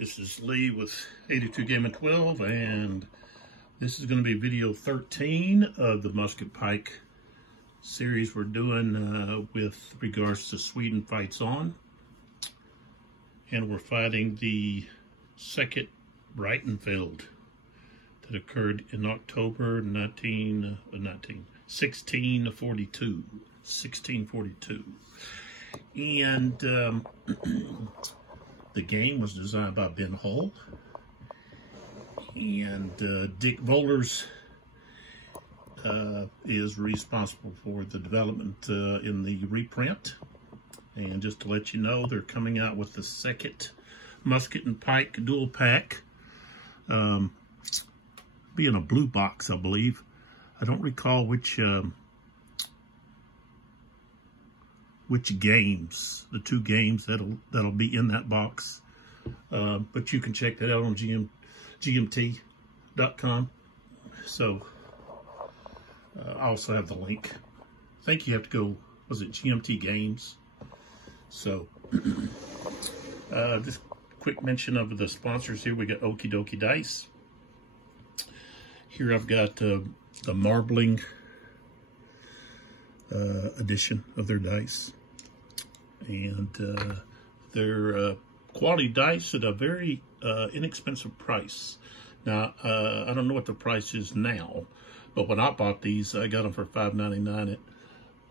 This is Lee with 82 Gaming 12, and this is going to be video 13 of the Musket Pike series we're doing with regards to Sweden Fights On. And we're fighting the second Breitenfeld that occurred in October 1642. And the game was designed by Ben Hull, and Dick Vohlers is responsible for the development in the reprint. And just to let you know, they're coming out with the second Musket and Pike dual pack. Be in a blue box, I believe. I don't recall which games, the two games that'll be in that box. But you can check that out on gmt.com. So I also have the link. I think you have to go, was it GMT Games? So just quick mention of the sponsors here. We got Okie Dokie Dice. Here I've got the marbling edition of their dice. And they're quality dice at a very inexpensive price. Now, I don't know what the price is now, but when I bought these, I got them for $5.99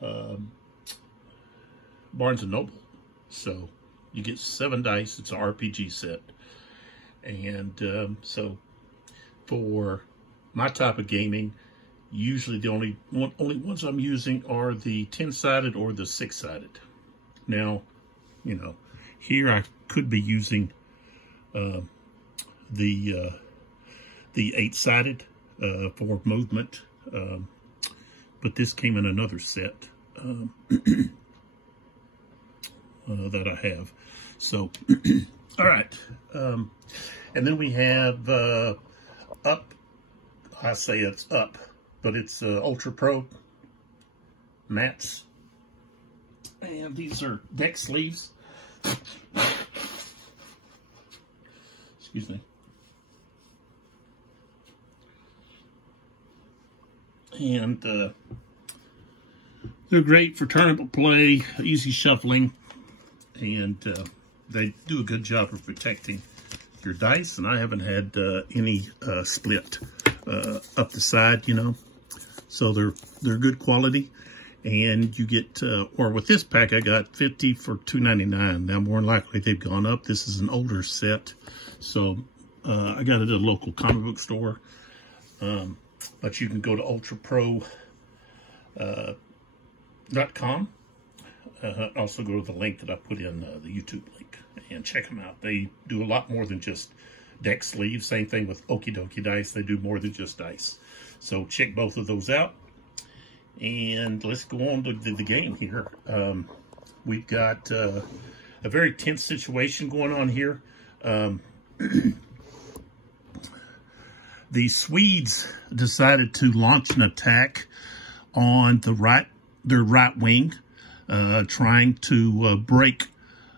at Barnes & Noble. So you get 7 dice. It's an RPG set. And so for my type of gaming, usually the only ones I'm using are the 10-sided or the 6-sided. Now, you know, here I could be using the 8-sided for movement, but this came in another set that I have. So, all right, and then we have up. I say it's up, but it's Ultra Pro mats. And these are deck sleeves. Excuse me. And they're great for tournament play, easy shuffling, and they do a good job of protecting your dice. And I haven't had any split up the side, you know. So they're good quality. And you get, or with this pack, I got 50 for $2.99. Now, more than likely, they've gone up. This is an older set. So, I got it at a local comic book store. But you can go to ultrapro.com. Also go to the link that I put in the YouTube link and check them out. They do a lot more than just deck sleeves. Same thing with Okie Dokie Dice. They do more than just dice. So, check both of those out. And let's go on to the game here. We've got a very tense situation going on here. The Swedes decided to launch an attack on their right wing, trying to break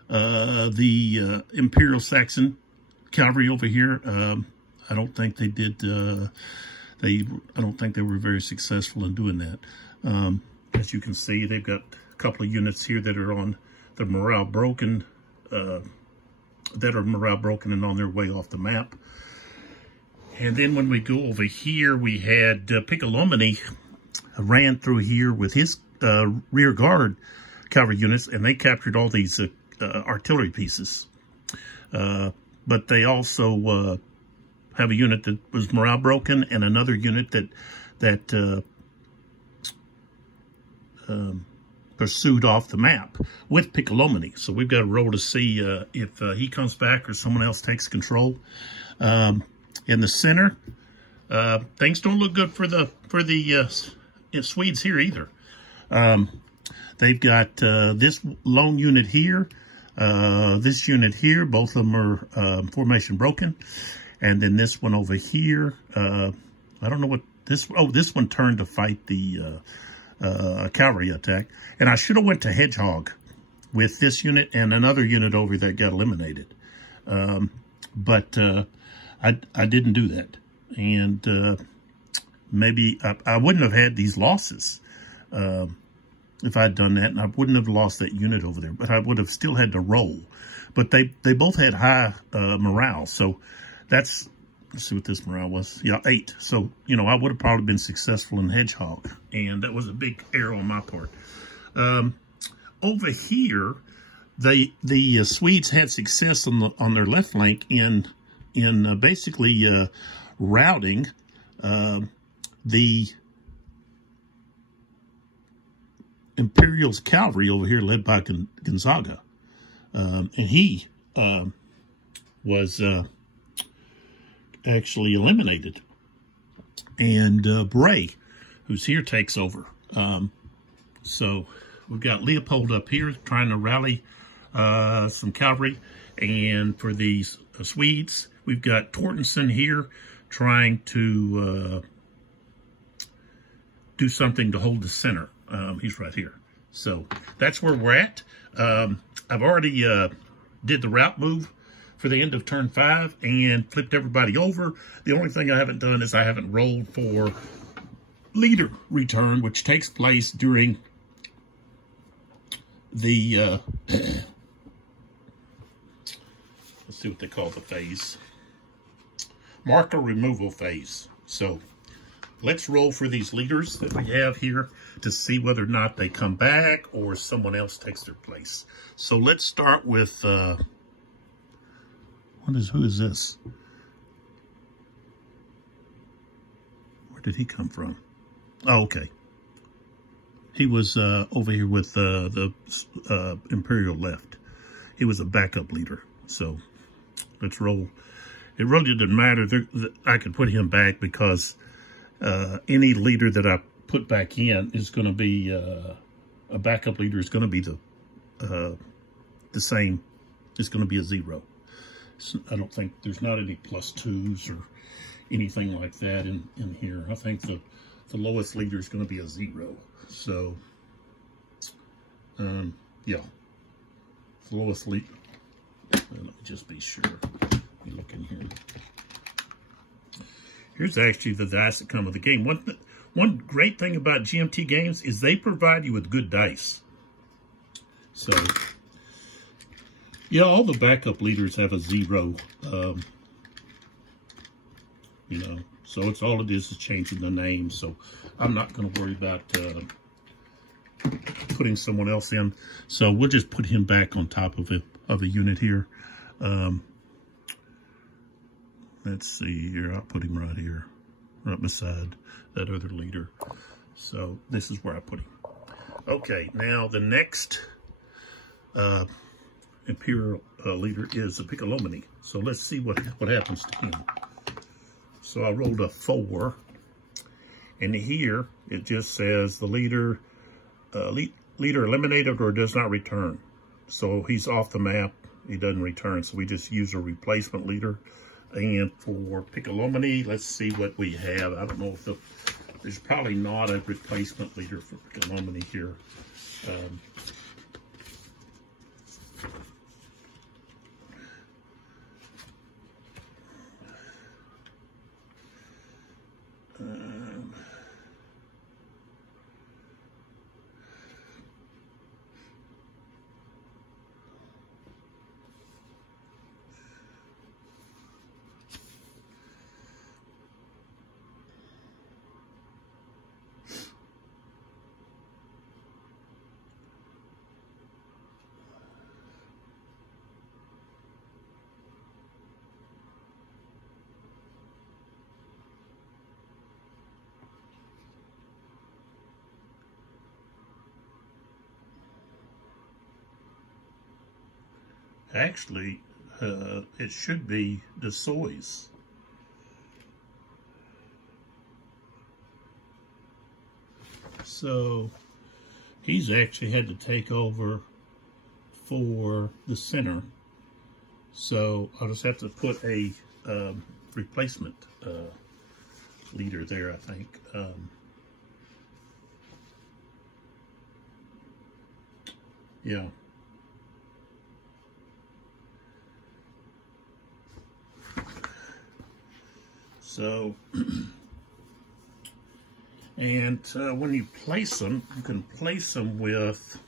the Imperial Saxon cavalry over here. I don't think they did. I don't think they were very successful in doing that. As you can see, they've got a couple of units here that are on the morale broken, and on their way off the map. And then when we go over here, we had Piccolomini ran through here with his rear guard cavalry units, and they captured all these artillery pieces. But they also have a unit that was morale broken, and another unit that pursued off the map with Piccolomini. So we've got to roll to see if he comes back or someone else takes control. In the center, things don't look good for the Swedes here either. They've got this lone unit here, this unit here. Both of them are formation broken. And then this one over here, I don't know what this, this one turned to fight the cavalry attack. And I should have went to Hedgehog with this unit and another unit over that got eliminated. But I didn't do that. And maybe I wouldn't have had these losses if I'd done that, and I wouldn't have lost that unit over there, but I would have still had to roll. But they both had high morale, so that's, let's see what this morale was. Yeah, 8. So, you know, I would have probably been successful in Hedgehog, and that was a big error on my part. Over here, the Swedes had success on their left flank in basically routing the Imperial's cavalry over here, led by Gonzaga, and he was actually eliminated. And Bray, who's here, takes over. So we've got Leopold up here trying to rally some cavalry, and for these Swedes, we've got Tortenson here trying to do something to hold the center. He's right here. So that's where we're at. I've already did the route move for the end of turn 5 and flipped everybody over. The only thing I haven't done is I haven't rolled for leader return, which takes place during the, let's see what they call the phase. Marker removal phase. So let's roll for these leaders that we have here to see whether or not they come back or someone else takes their place. So let's start with, who is this? Where did he come from? Oh, okay. He was over here with the Imperial left. He was a backup leader. So let's roll. It really didn't matter. I could put him back because any leader that I put back in is going to be a backup leader is going to be the same. It's going to be a 0. I don't think there's not any +2s or anything like that in here. I think the lowest leader is going to be a 0. So yeah, the lowest leader. Let me just be sure. Let me look in here. Here's actually the dice that come with the game. One great thing about GMT games is they provide you with good dice. So, yeah, all the backup leaders have a 0. You know, so it's all it is changing the name. So I'm not going to worry about putting someone else in. So we'll just put him back on top of a unit here. Let's see here. I'll put him right here, right beside that other leader. So this is where I put him. Okay, now the next Imperial leader is the Piccolomini. So let's see what happens to him. So I rolled a 4, and here it just says the leader eliminated or does not return. So he's off the map. He doesn't return. So we just use a replacement leader. And for Piccolomini, let's see what we have. I don't know if there's probably not a replacement leader for Piccolomini here. Actually, it should be the Soys. So he's actually had to take over for the center. So I'll just have to put a replacement leader there, I think. Yeah. So, and when you place them, you can place them with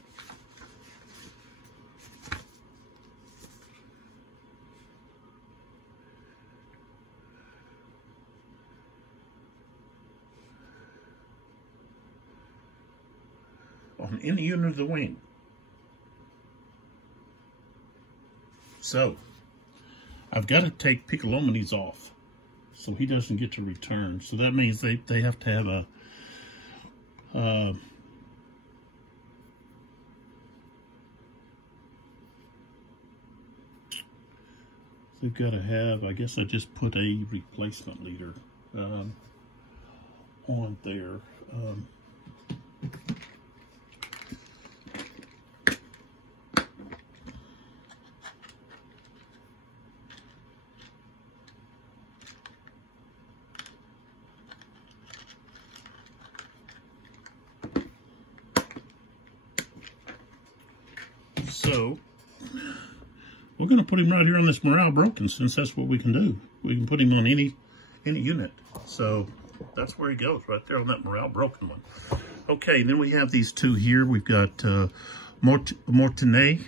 on any unit of the wing. So, I've got to take Piccolomini's off so he doesn't get to return. So that means they have to have a they've got to have, I guess I just put a replacement leader on there. So, we're going to put him right here on this morale broken, since that's what we can do. We can put him on any unit. So, that's where he goes, right there on that morale broken one. Okay, then we have these two here. We've got Mortenay,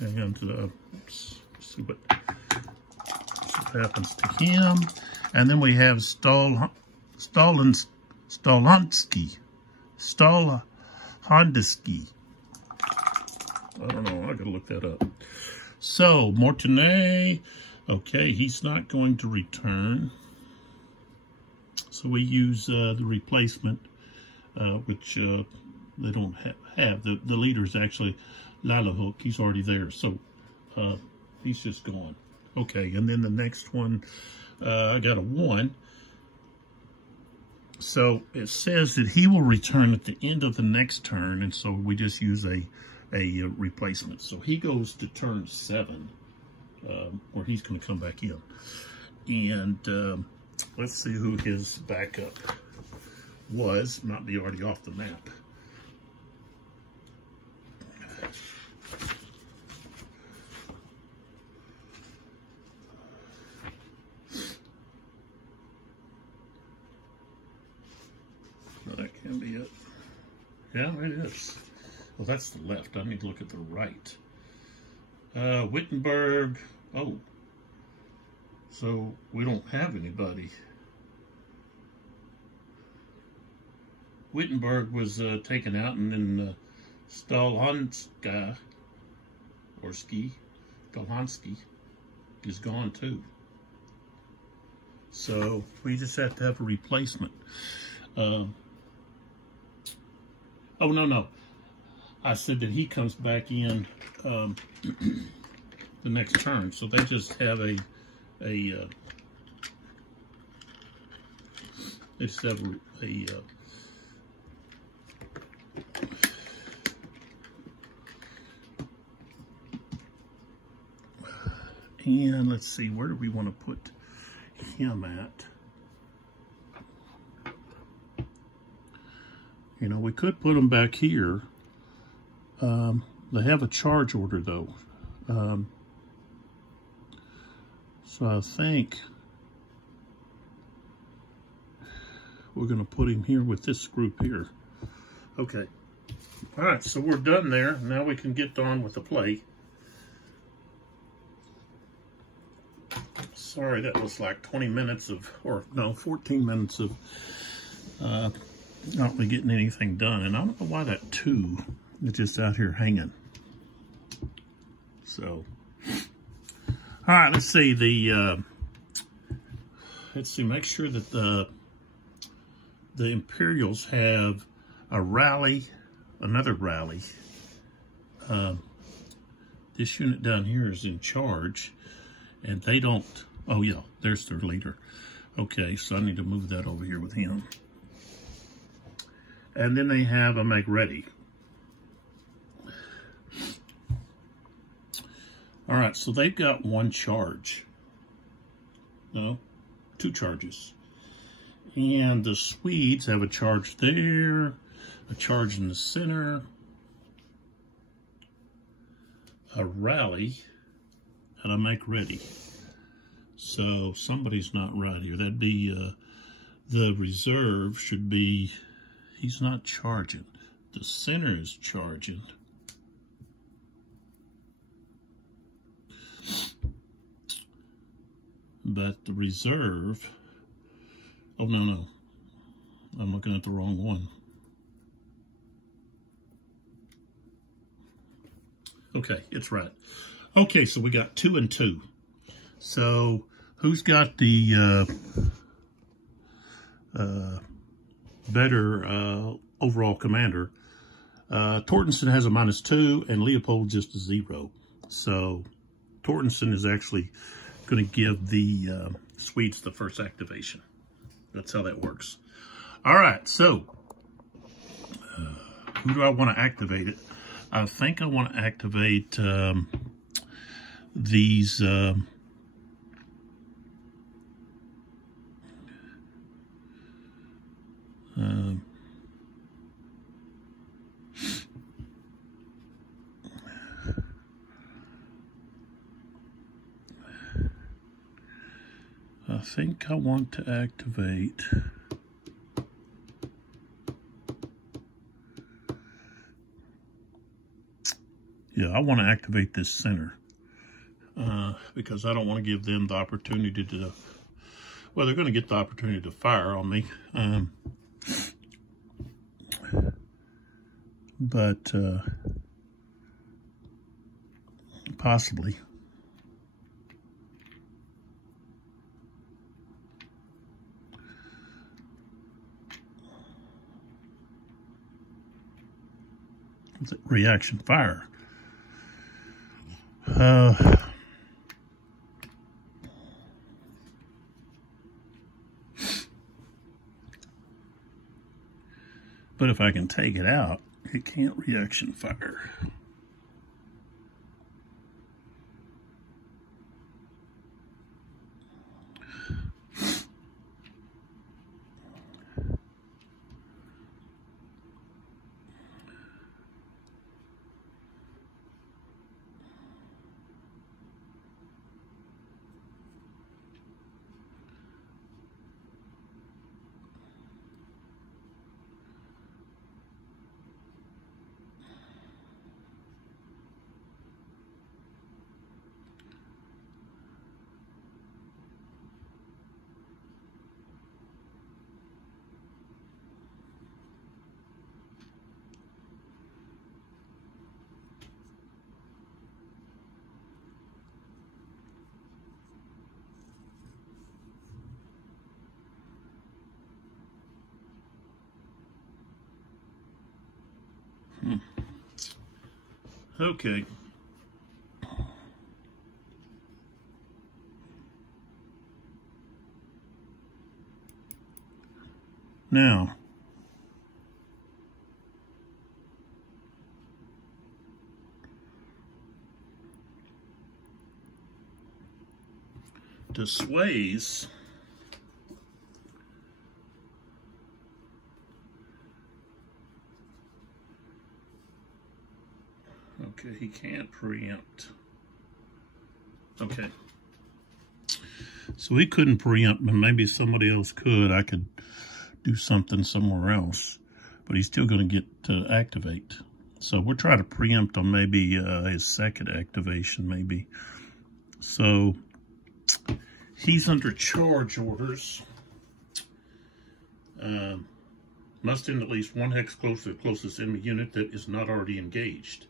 and let's see what happens to him. And then we have Stolansky. I don't know, I gotta look that up. So, Mortenay, okay, he's not going to return. So we use the replacement, which they don't have. The leader's actually Lalahook, he's already there, so he's just gone. Okay, and then the next one, I got a 1. So it says that he will return at the end of the next turn, and so we just use a replacement. So he goes to turn 7, where he's going to come back in. And let's see who his backup was. Might be already off the map. No, that can be it. Yeah, it is. Well, that's the left. I need to look at the right. Wittenberg. Oh. So, we don't have anybody. Wittenberg was taken out, and then Stolhansky is gone too. So, we just have to have a replacement. Oh, no. I said that he comes back in the next turn, so they just have they just have and let's see, where do we want to put him at? You know, we could put him back here. They have a charge order, though. So I think we're going to put him here with this group here. Okay. All right, so we're done there. Now we can get on with the play. Sorry, that was like 20 minutes of, or no, 14 minutes of not really getting anything done. And I don't know why that 2 is just out here hanging. So, all right, let's see make sure that the Imperials have a rally, another rally. This unit down here is in charge, and they don't, oh yeah, there's their leader. Okay, so I need to move that over here with him. And then they have a make ready. All right, so they've got 1 charge. No, 2 charges. And the Swedes have a charge there, a charge in the center, a rally, and a make ready. So somebody's not right here. That'd be the reserve should be, he's not charging. The center is charging. But the reserve, oh no, I'm looking at the wrong one. Okay, it's right. Okay, so we got 2 and 2. So who's got the better overall commander? Tortenson has a -2 and Leopold just a 0. So Tortenson is actually going to give the Swedes the first activation. That's how that works. All right, so who do I want to activate it? I think I want to activate these I think I want to activate I want to activate this center because I don't want to give them the opportunity to, well, they're going to get the opportunity to fire on me, but possibly. Reaction fire. But if I can take it out, it can't reaction fire. Okay. Now, to sways, okay, he can't preempt. Okay. So he couldn't preempt, but maybe somebody else could. I could do something somewhere else, but he's still going to get to activate. So we'll try to preempt on maybe his second activation, maybe. So he's under charge orders. Must end at least 1 hex close to the closest enemy unit that is not already engaged.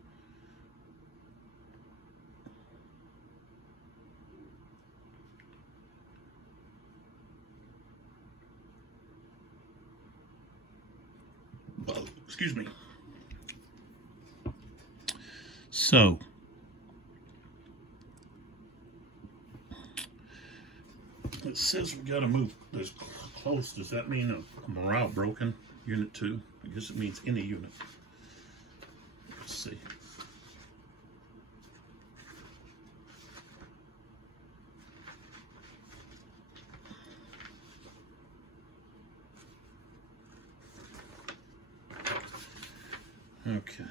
Excuse me. So, it says we got to move this close. Does that mean a morale broken? Unit 2? I guess it means any unit. Let's see. Okay.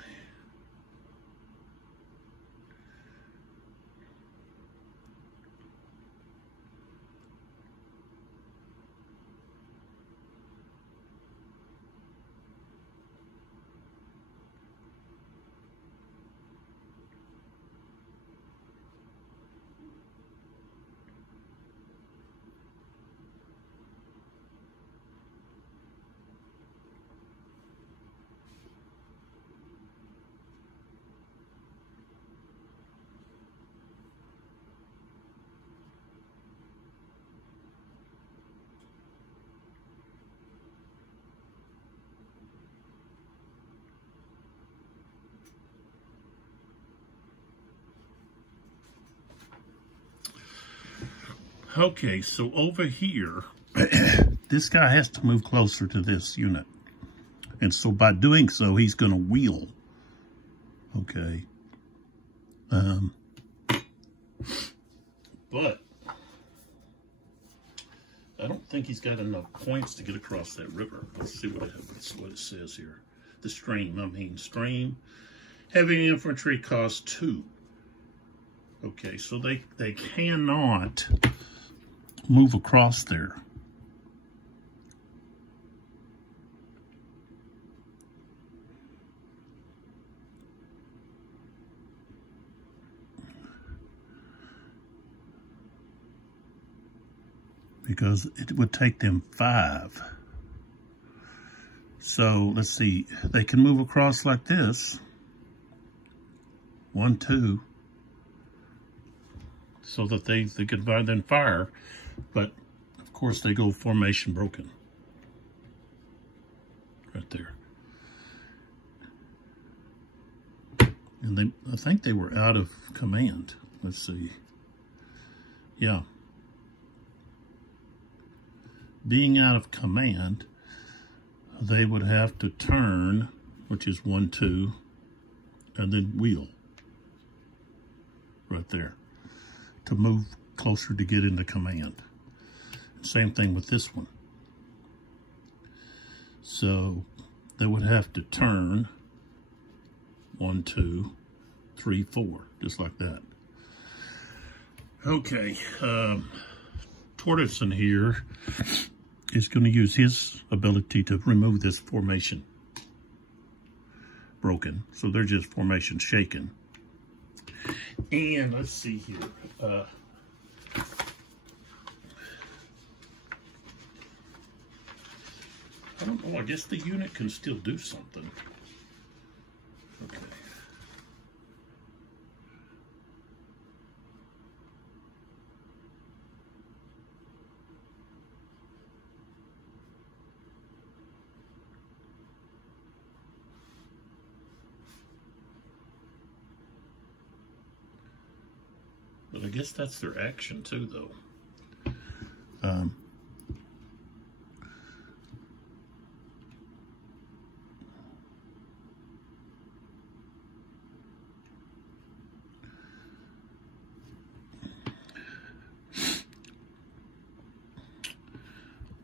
Okay, so over here, this guy has to move closer to this unit. And so by doing so, he's going to wheel. Okay. But I don't think he's got enough points to get across that river. Let's see what it says here. The stream. Heavy infantry costs 2. Okay, so they cannot move across there. Because it would take them 5. So let's see, they can move across like this. 1, 2. So that they could then fire. But of course they go formation broken. Right there. And I think they were out of command. Let's see. Yeah. Being out of command, they would have to turn, which is 1, 2, and then wheel. Right there. To move closer to get into command. Same thing with this one. So they would have to turn 1, 2, 3, 4, just like that. Okay, Tortoise in here is going to use his ability to remove this formation broken. So they're just formation shaken. And let's see here. I don't know, I guess the unit can still do something. Okay. But I guess that's their action too, though.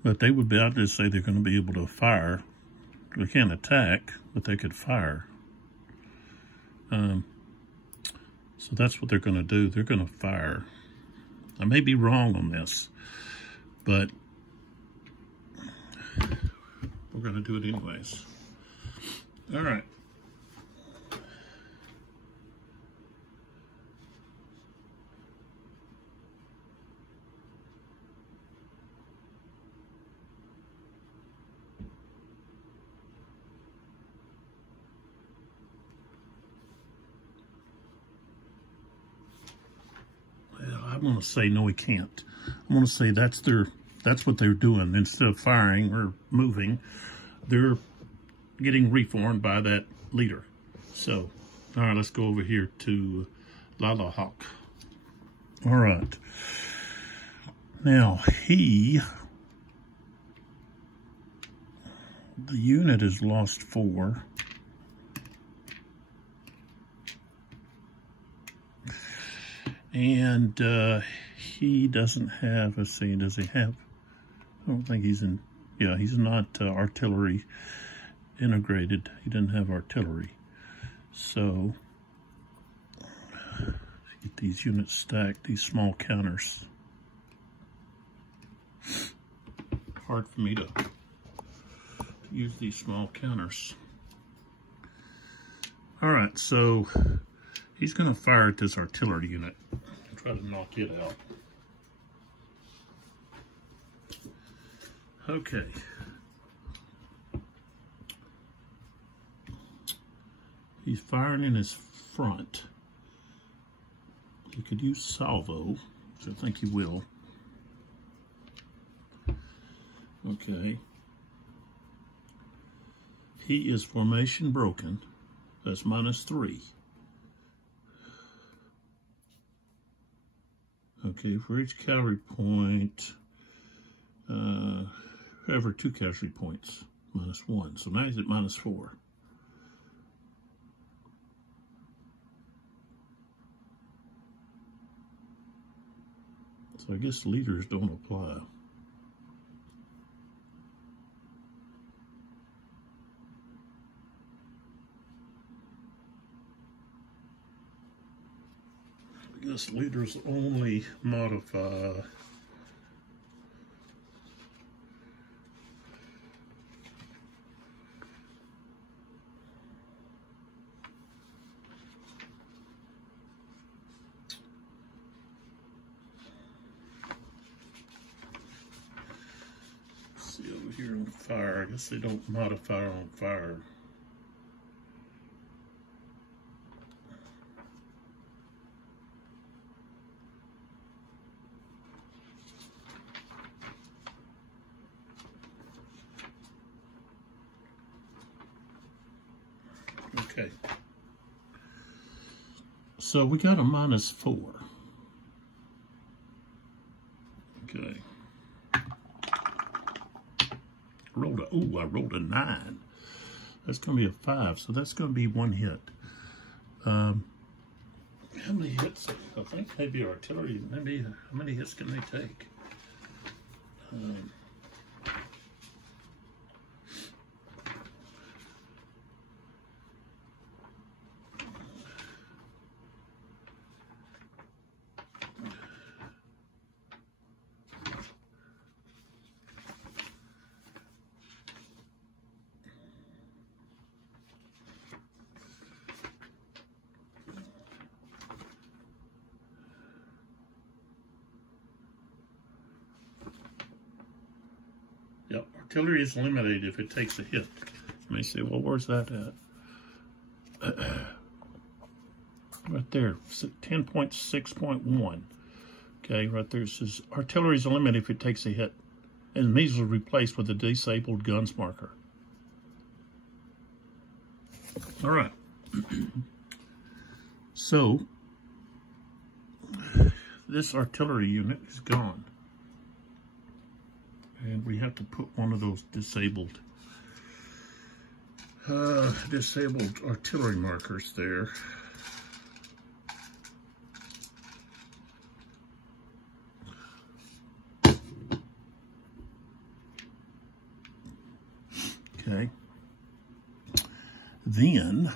But they would be out to say they're going to be able to fire. They can't attack, but they could fire. So that's what they're going to do. They're going to fire. I may be wrong on this, but we're going to do it anyways. All right. I'm going to say no, he can't. I'm going to say that's what they're doing. Instead of firing or moving, they're getting reformed by that leader. So, all right, let's go over here to Lala Hawk. All right. Now, the unit has lost 4. And he doesn't have, let's see, does he have, I don't think he's in, yeah, he's not artillery integrated. He doesn't have artillery. So, get these units stacked, these small counters. Hard for me to use these small counters. All right, so he's going to fire at this artillery unit. Try to knock it out. Okay. He's firing in his front. He could use salvo, which I think he will. Okay. He is formation broken. That's -3. Okay, for each calorie point, however, 2 calorie points, -1. So now he's at -4. So I guess liters don't apply. I guess liters only modify over here on fire. I guess they don't modify on fire. Okay. So we got a -4. Okay. I rolled a 9. That's going to be a 5, so that's going to be 1 hit. How many hits? I think maybe artillery, maybe, how many hits can they take? Yep, artillery is eliminated if it takes a hit. You may say, well, where's that at? Right there, 10.6.1. Okay, right there it says, artillery is eliminated if it takes a hit. And measles replaced with a disabled guns marker. All right. So, this artillery unit is gone. And we have to put one of those disabled artillery markers there. Okay. Then